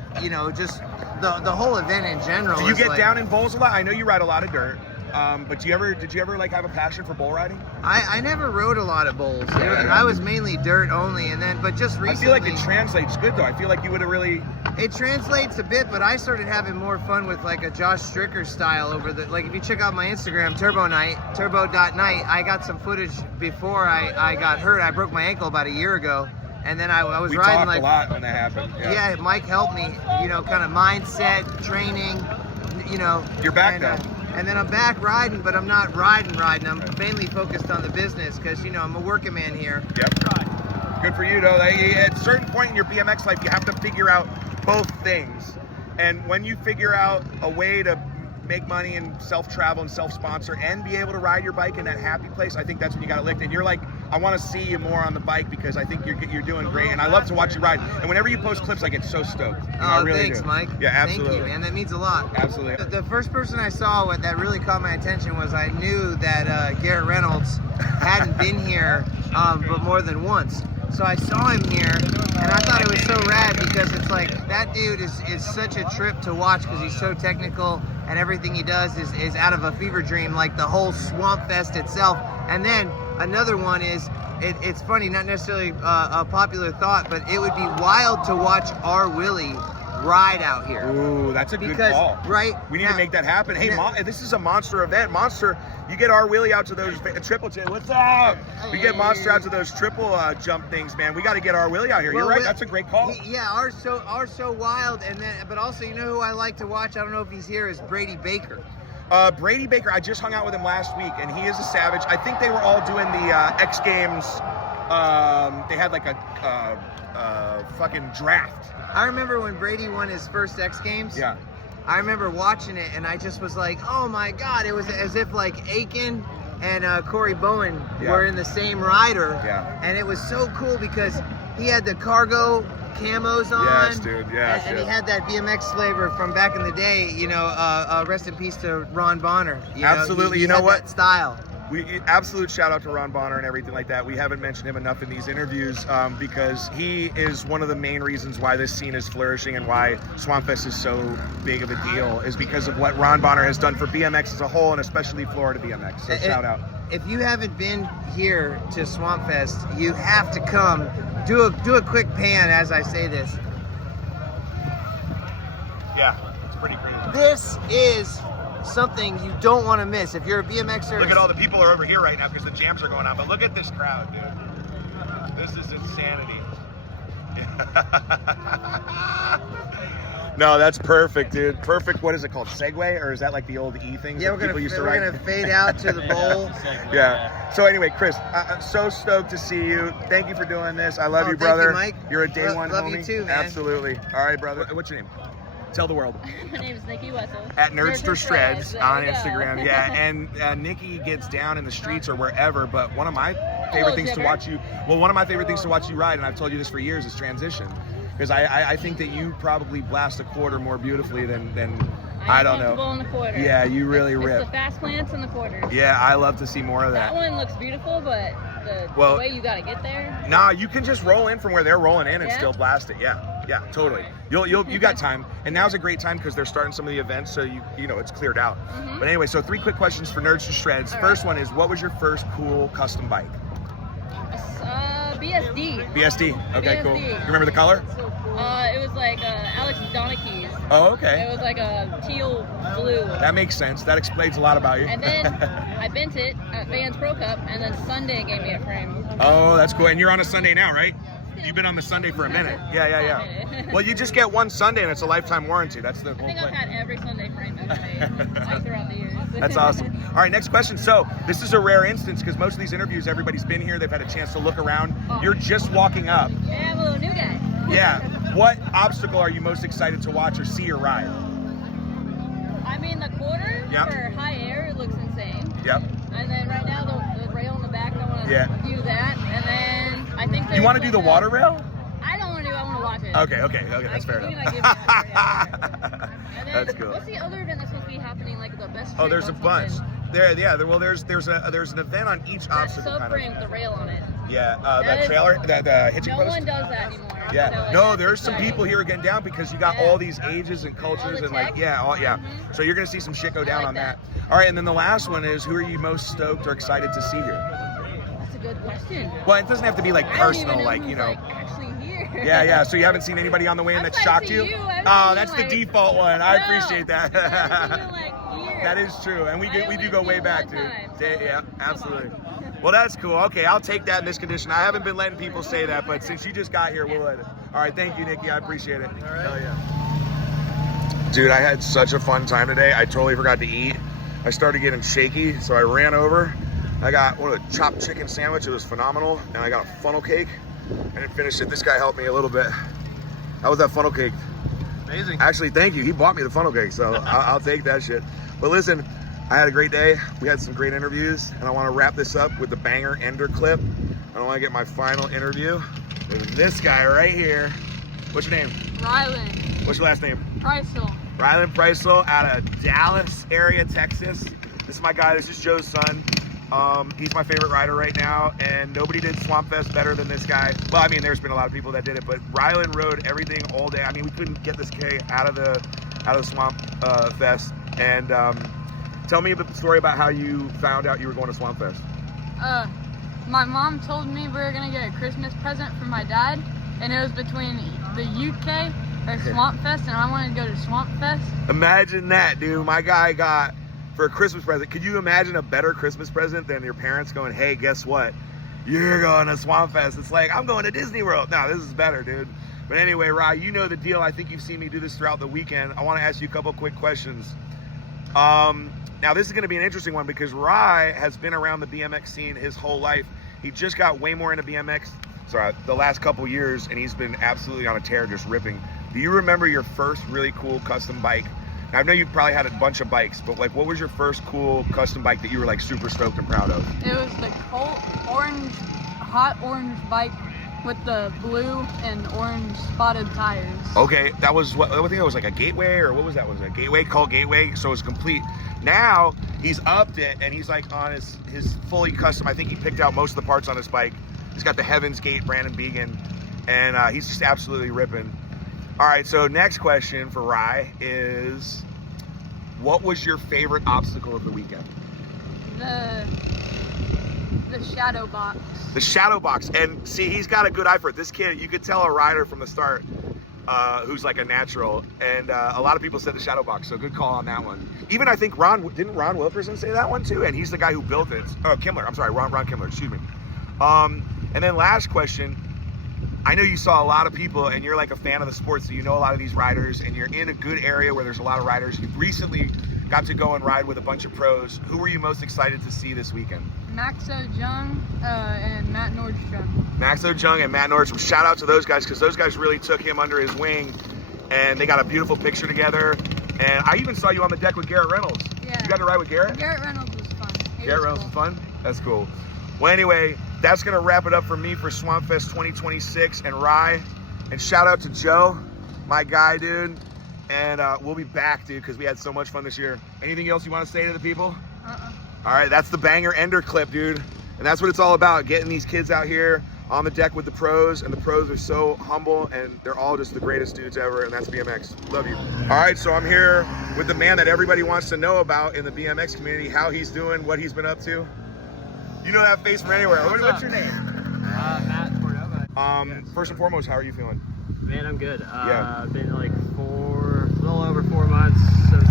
just the whole event in general. Do you get down in bowls a lot? I know you ride a lot of dirt. But did you ever like have a passion for bowl riding? I never rode a lot of bowls. I was mainly dirt only, but just recently. I feel like it translates good though. I feel like you would have really. It translates a bit, but I started having more fun with like a Josh Stricker style if you check out my Instagram, turbo.night, I got some footage before I got hurt. I broke my ankle about a year ago. And then I was riding like. We talked a lot when that happened. Yeah, Mike helped me, kind of mindset, training, You're back though. And then I'm back riding, but I'm not riding. I'm mainly focused on the business because, I'm a working man here. Yep. Good for you, though. At a certain point in your BMX life, you have to figure out both things. And when you figure out a way to make money and self-travel and self-sponsor and be able to ride your bike in that happy place, I think that's when you got it licked. And you're like, I want to see you more on the bike because I think you're doing great. And I love to watch you ride. And whenever you post clips, I get so stoked. I really thanks, do. Mike. Yeah, absolutely. Thank you, man. That means a lot. Absolutely. The first person I saw that really caught my attention was I knew that Garrett Reynolds hadn't been here but more than once. So I saw him here, and I thought it was so rad because it's like that dude is such a trip to watch because he's so technical and everything he does is out of a fever dream, like the whole SWAMPFEST itself. And then another one is, it's funny, not necessarily a popular thought, but it would be wild to watch R. Willie ride out here. Ooh, that's a good call. Right? We need to make that happen. Hey, this is a Monster event. Monster, you get our Willie out to those triple jump. What's up? We get Monster out to those triple jump things, man. We got to get our Willie out here. You're right. That's a great call. Ours so wild, and then but also, you know who I like to watch? I don't know if he's here. Is Brady Baker. Brady Baker. I just hung out with him last week, and he is a savage. I think they were all doing the X Games. They had like a fucking draft. I remember when Brady won his first X Games. Yeah. I remember watching it, and I just was like, oh my God. It was as if like Aiken and Corey Bowen were in the same rider. Yeah. And it was so cool because he had the cargo camos on. Yes, dude. Yeah. And he had that BMX flavor from back in the day. You know, rest in peace to Ron Bonner. Absolutely. He you know what? That style. Absolute shout out to Ron Bonner and everything like that. We haven't mentioned him enough in these interviews because he is one of the main reasons why this scene is flourishing and why SWAMPFest is so big of a deal is because of what Ron Bonner has done for BMX as a whole and especially Florida BMX. So shout out. If you haven't been here to SWAMPFest, you have to come. Do a quick pan as I say this. Yeah, it's pretty crazy. This is something you don't want to miss if you're a BMXer. Look at all the people are over here right now because the jams are going on, but look at this crowd, dude. This is insanity. No, that's perfect, dude. Perfect. What is it called? Segway, or is that like the old E things? Yeah, we're gonna fade out to the bowl. Yeah. So anyway, Chris, I'm so stoked to see you. Thank you for doing this. I love you, brother. Thank you, Mike. You're a day one love homie. You too, man. Absolutely. All right, brother. What's your name? Tell the world. My name is Nikki Wessel. At Nerdster Shreds on Instagram. Yeah, and Nikki gets down in the streets or wherever, but one of my favorite things to watch you, one of my favorite things to watch you ride, and I've told you this for years, is transition. Because I think that you probably blast a quarter more beautifully than I don't know. In the quarter. Yeah, you really rip. It's the fast plants and the quarters. Yeah, I love to see more of that. That one looks beautiful, but the way you gotta get there. Nah, you can just roll in from where they're rolling in and still blast it. Yeah, totally. You got time, and now's a great time because they're starting some of the events, so you know it's cleared out. Mm-hmm. But anyway, so 3 quick questions for Nerds to Shreds. All First right. one is, what was your first cool custom bike? BSD. BSD. Okay, BSD. cool. You remember the color? It was like Alex Donaghy's. Oh, okay. It was like a teal blue. That makes sense. That explains a lot about you. And then I bent it at Vans Pro Cup, and then Sunday gave me a frame. Oh, that's cool. And you're on a Sunday now, right? You've been on the Sunday for a minute. Yeah. Well, you just get one Sunday, and it's a lifetime warranty. That's the whole I think I've had every Sunday frame ever made throughout the years. That's awesome. All right, next question. So this is a rare instance because most of these interviews, everybody's been here. They've had a chance to look around. You're just walking up. Yeah, I'm a little new guy. Yeah. What obstacle are you most excited to watch or see or ride? I mean, the quarter for high air looks insane. Yep. And then right now, the rail in the back, I want to do that. And then I think you want to do the water rail? I don't want to do it. I want to watch it. Okay. That's fair enough. That's cool. What's the other event that's supposed to be happening? Like the best. Oh, there's a bunch. Well, there's an event on each obstacle. Subframe with the rail on it. Yeah, that trailer, the hitching post. No one does that anymore. Yeah, no, there's some people here getting down because you got all these ages and cultures and like, So you're gonna see some shit go down on that. All right, and then the last one is, who are you most stoked or excited to see here? That's a good question. Well, it doesn't have to be like personal, like you know. Actually here. Yeah. So you haven't seen anybody on the way in that shocked you? Oh, that's the default one. I appreciate that. That is true, and we do go way back, dude. Yeah, absolutely. Well, that's cool. Okay, I'll take that in this condition. I haven't been letting people say that, but since you just got here, we'll let it. All right, thank you, Nikki. I appreciate it. All right. Hell yeah. Dude, I had such a fun time today. I totally forgot to eat. I started getting shaky, so I ran over. I got a chopped chicken sandwich. It was phenomenal. And I got a funnel cake. I didn't finish it. This guy helped me a little bit. How was that funnel cake? Amazing. Actually, thank you. He bought me the funnel cake, so I'll take that shit. But listen, I had a great day. We had some great interviews, and I want to wrap this up with the banger ender clip. I want to get my final interview with this guy right here. What's your name? Rylan. What's your last name? Preisel. Rylan Preisel out of Dallas area, Texas. This is my guy. This is Joe's son. He's my favorite rider right now, and nobody did SWAMPFEST better than this guy. Well, I mean, there's been a lot of people that did it, but Rylan rode everything all day. I mean, we couldn't get this K out of the SWAMPFEST. And tell me the story about how you found out you were going to SWAMPFEST. My mom told me we were gonna get a Christmas present from my dad, and it was between the UK or SWAMPFEST, and I wanted to go to SWAMPFEST. Imagine that, dude. My guy got, for a Christmas present, could you imagine a better Christmas present than your parents going, hey, guess what? You're going to SWAMPFEST. It's like, I'm going to Disney World. No, this is better, dude. But anyway, Rye, you know the deal. I think you've seen me do this throughout the weekend. I want to ask you a couple quick questions. Now, this is going to be an interesting one because Rye has been around the BMX scene his whole life. He just got way more into BMX the last couple years, and he's been absolutely on a tear, just ripping. Do you remember your first really cool custom bike? Now, I know you probably had a bunch of bikes, but like, what was your first cool custom bike that you were like super stoked and proud of? It was the Colt orange, hot orange bike with the blue and orange spotted tires. Okay, that was what I think it was, like a Gateway, or what was that? Was it a Gateway called Gateway? So it was complete. Now he's upped it, and he's like on his fully custom. I think he picked out most of the parts on his bike. He's got the Heaven's Gate Brandon Began, and he's just absolutely ripping. All right, so next question for Rye is, what was your favorite obstacle of the weekend? The shadow box. The shadow box. And see, he's got a good eye for it. This kid, you could tell a rider from the start who's like a natural. And a lot of people said the shadow box, so good call on that one. Even I think didn't Ron Wilkerson say that one too? And he's the guy who built it. Oh, Kimler, I'm sorry, Ron Kimler, excuse me. And then last question, I know you saw a lot of people and you're like a fan of the sport, so you know a lot of these riders, and you're in a good area where there's a lot of riders. You've recently got to go and ride with a bunch of pros. Who were you most excited to see this weekend? Maxo Jung and Matt Nordstrom. Maxo Jung and Matt Nordstrom. Shout out to those guys, because those guys really took him under his wing, and they got a beautiful picture together. And I even saw you on the deck with Garrett Reynolds. Yeah. You got to ride with Garrett? Garrett Reynolds was fun. Garrett Reynolds was fun? That's cool. Well, anyway, that's going to wrap it up for me for SWAMPFEST 2026 and Rye. And shout out to Joe, my guy, dude. And we'll be back, dude, because we had so much fun this year. Anything else you want to say to the people? All right, that's the banger ender clip, dude. And that's what it's all about, getting these kids out here on the deck with the pros. And the pros are so humble, and they're all just the greatest dudes ever, and that's BMX. Love you. All right, so I'm here with the man that everybody wants to know about in the BMX community, how he's doing, what he's been up to. You know that face from anywhere. What's your name? Matt Cordova. First and foremost, how are you feeling? Man, I'm good. Yeah. I've been like a little over 4 months since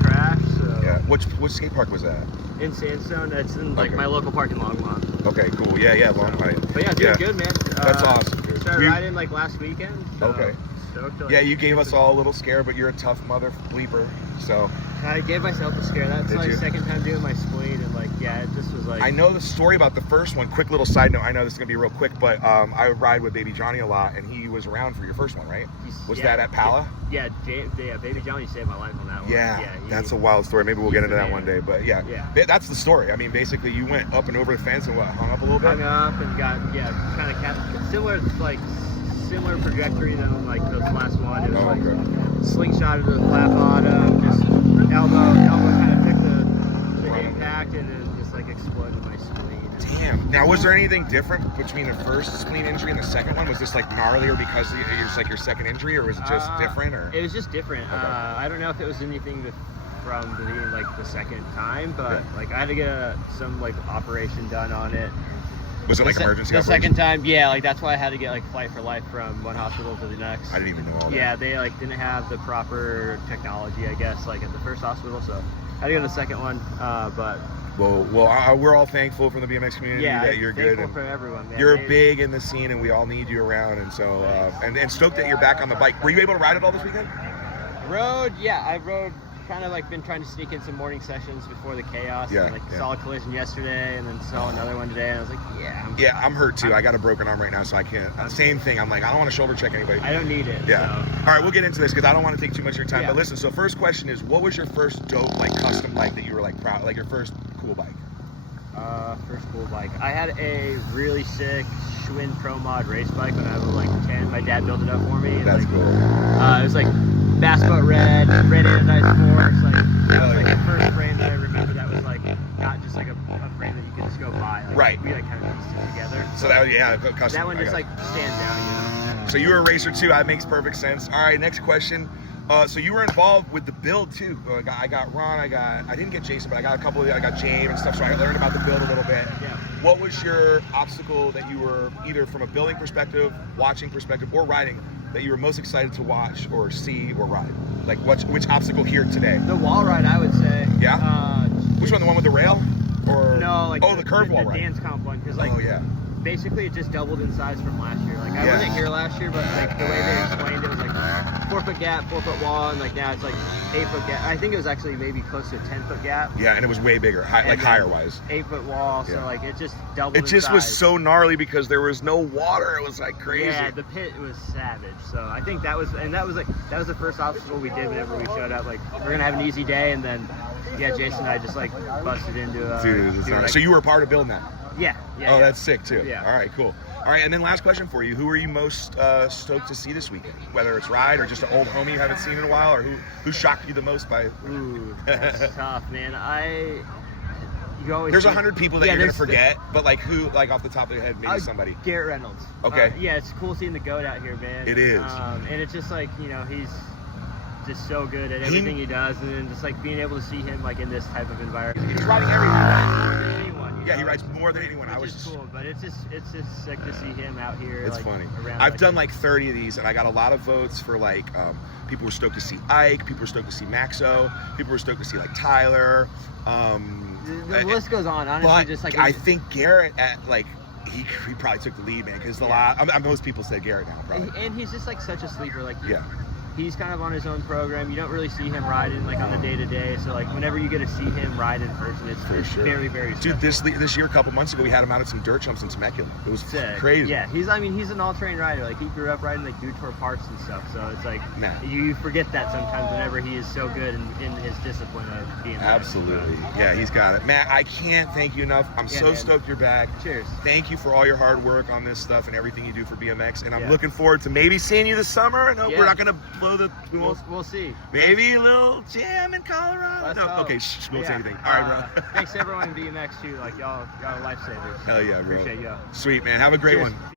crash. So. Yeah. Which skate park was that? In Sandstone. It's in like my local park in Longmont. Okay, cool. Yeah, Longmont. But yeah, it's been good, man. That's awesome, dude. Started riding like last weekend. So okay. Stoked to, like, yeah, you gave us all a little scare, but you're a tough mother bleeper. So I gave myself a scare. That's my second time doing my spleen, and like, yeah, it just was like. I know the story about the first one. Quick little side note. I know this is gonna be real quick, but I ride with Baby Johnny a lot, and he was around for your first one, right? Was that at Pala? Yeah, Baby Johnny saved my life on that one. Yeah, that's a wild story. Maybe we'll get into that one day. But yeah, that's the story. I mean, basically, you went up and over the fence and hung up a little bit. Hung up and got kind of similar trajectory than like the last one. It was slingshot into the flat bottom, just elbow kind of took the impact, and then just like exploded my spleen. Damn. Now, was there anything different between the first spleen injury and the second one? Was this like gnarlier because it's like your second injury, or was it just different? Or it was just different. Okay. I don't know if it was anything from the second time, but like I had to get some like operation done on it. Was it like emergency? The second time, yeah, like that's why I had to get like flight for life from one hospital to the next. I didn't even know all that. Yeah, they like didn't have the proper technology, I guess, like at the first hospital, so I had to go to the second one. But well, we're all thankful from the BMX community that you're good. Thankful for everyone, man. You're big in the scene, and we all need you around. And so, and stoked that you're back on the bike. Were you able to ride it all this weekend? I rode. Kind of like been trying to sneak in some morning sessions before the chaos. And saw a collision yesterday, and then saw another one today, and I was like, I'm hurt too. I got a broken arm right now, so I can't. Same thing. I'm like, I don't want to shoulder check anybody. I don't need it. Yeah. So. All right, we'll get into this because I don't want to take too much of your time. But listen, so first question is, what was your first dope like custom bike that you were like proud, like your first cool bike? First cool bike. I had a really sick Schwinn Pro Mod race bike when I was like 10. My dad built it up for me. And, that's cool. It was like bass boat red anodized forks. Like that was like the first frame that I remember that was like not just like a frame Like, right. We like kind of pieced it together. So that was custom. That one just like stands out, So you were a racer too. That makes perfect sense. All right, next question. So you were involved with the build too. I got Ron. I didn't get Jason, but I got a couple of. I got James and stuff. So I learned about the build a little bit. Yeah. What was your obstacle that you were either from a building perspective, watching perspective, or riding that you were most excited to watch or see or ride? Like which obstacle here today? The wall ride, I would say. Yeah. Which one? The one with the rail? Or no, like the curve wall ride. The dance comp one, because like basically it just doubled in size from last year. Like I wasn't here last year, but like the way they explained it was like 4-foot gap, 4-foot wall, and like now it's like 8-foot gap. I think it was actually maybe close to a 10-foot gap. Yeah, and it was way bigger, higher wise. 8-foot wall, so like it just doubled. It just was so gnarly because there was no water. It was like crazy. Yeah, the pit was savage. So I think that was the first obstacle we did whenever we showed up. Like we're gonna have an easy day, and then Jason and I just like busted into. Dude, so you were a part of building that. Yeah. Oh, that's sick too. Yeah. All right, cool. All right, and then last question for you: who are you most stoked to see this weekend? Whether it's ride or just an old homie you haven't seen in a while, or who shocked you the most by? Ooh, that's tough, man. There's 100 people that you're gonna forget, but like who, like off the top of your head, maybe somebody. Garrett Reynolds. Okay. Yeah, it's cool seeing the goat out here, man. It is. And it's just like he's just so good at everything he does, and then just like being able to see him like in this type of environment. He's riding everything. Anyone, he rides more than anyone. Which is cool, but it's just sick to see him out here. It's like, funny. Around, I've done like 30 of these, and I got a lot of votes for like people were stoked to see Ike, people were stoked to see Maxo, people were stoked to see like Tyler. The list goes on. Honestly, but just like I think Garrett he probably took the lead, man, because most people said Garrett now, probably. And he's just like such a sleeper. Like he's kind of on his own program. You don't really see him riding like on the day-to-day. So like whenever you get to see him ride in person, it's very, very special. Dude, this year, a couple months ago, we had him out at some dirt jumps in Temecula. It was crazy. Yeah, he's an all-terrain rider. Like he grew up riding like Dutour parks and stuff. So it's like you forget that sometimes whenever he is so good in his discipline of being. Absolutely. Yeah, he's got it. Matt, I can't thank you enough. I'm so stoked you're back. Cheers. Thank you for all your hard work on this stuff and everything you do for BMX. And I'm looking forward to maybe seeing you this summer. I know we're not gonna blow the. We'll see. Maybe a little jam in Colorado. Okay, won't say anything. All right, bro. Thanks to everyone in BMX too. Like y'all are lifesavers. Hell yeah, bro. Appreciate y'all. Sweet, man. Have a great one.